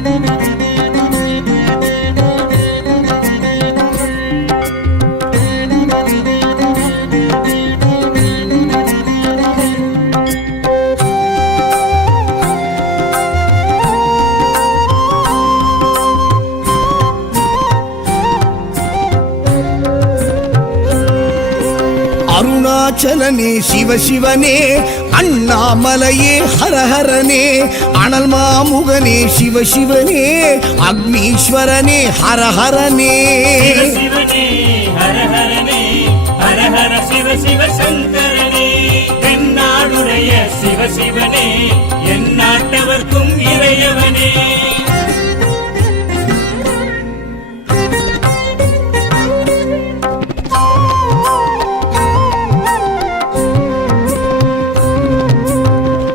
Thank you. அருணாச்சலனே சிவ சிவனே அண்ணாமலையே ஹரஹரனே அனல் மாமுகனே சிவ சிவனே அக்னீஸ்வரனே ஹரஹரனே. சிவ சிவ சங்கரனே தென்னாடுடைய சிவ சிவனே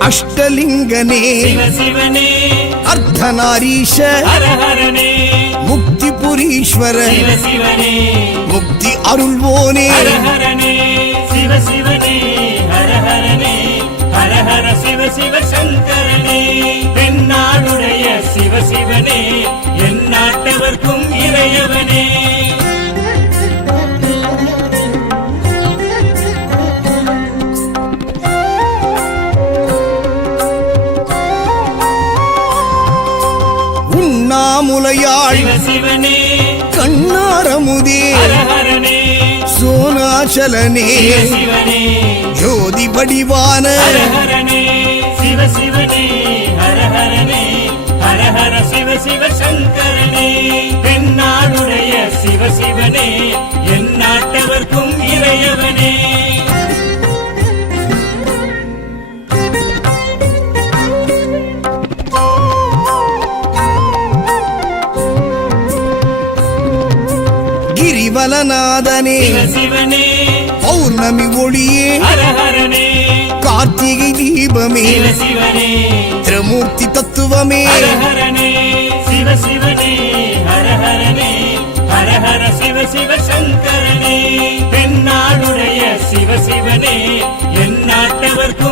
அஷ்டலிங்கனே. அர்த்தநாரீஷ. முக்தி புரீஸ்வர முக்தி அருள்வோனே. சிவனே. கண்ணாரமுதே. சோனாச்சலனே. ஜோதி வடிவான சிவ சங்கரனே. சிவனே. என் நாட்டவர்க்கும் இறையவனே. சிவனே பௌர்ணமி ஒளியே. கார்த்திகை தீபமே. திரமூர்த்தி தத்துவமே. சிவ சிவ சங்கரனே. சிவ சிவனே என் நாட்டவர்க்கும்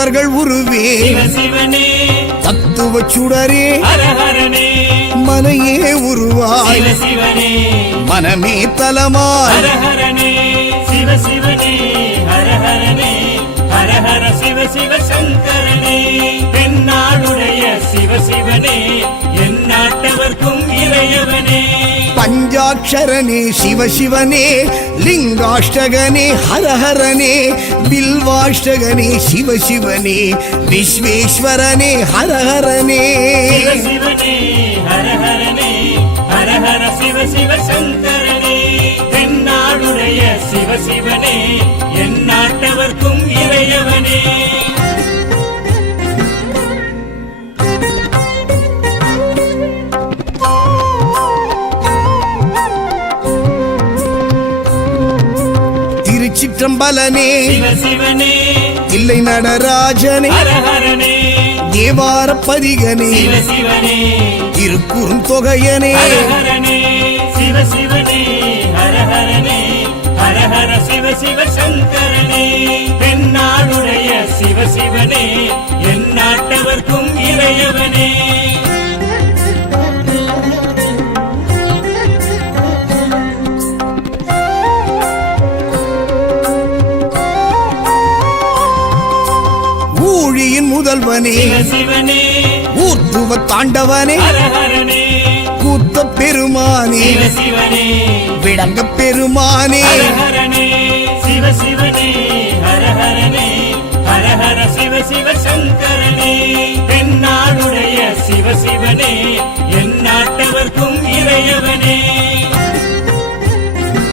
சித்தர்கள் உருவே. தத்துவ சுடரே. மனையே உருவாய். மனமே தலமாய் சிவ சங்கரனே. சிவனே. என் நாட்டவர்க்கும் இறையவனே. பஞ்சாட்சரனே சிவசிவனே லிங்காஷ்டகனே ஹரஹரனே பில்வாஷ்டகனே சிவசிவனே விஸ்வேஸ்வரனே ஹரஹரனே. சிவ சிவனே ஹர ஹரனே சிவ சிவனே என் நாட்டவர்க்கும் இறையவனே. திருச்சிற்றம்பலனே இல்லை நடராஜனே. தேவார பதிகனே திருக்குறும் தொகையனே. ஹர ஹரனே சிவ சிவ சங்கரனே தென்னாடுடைய சிவ சிவனே ஊழியின் முதல்வனே. ஊர்த்துவ தாண்டவனே. கூத்த பெருமானே. விளங்க பெருமானே. சிவ சிவ சிவ சங்கரனே. தென்னாடுடைய சிவ சிவனே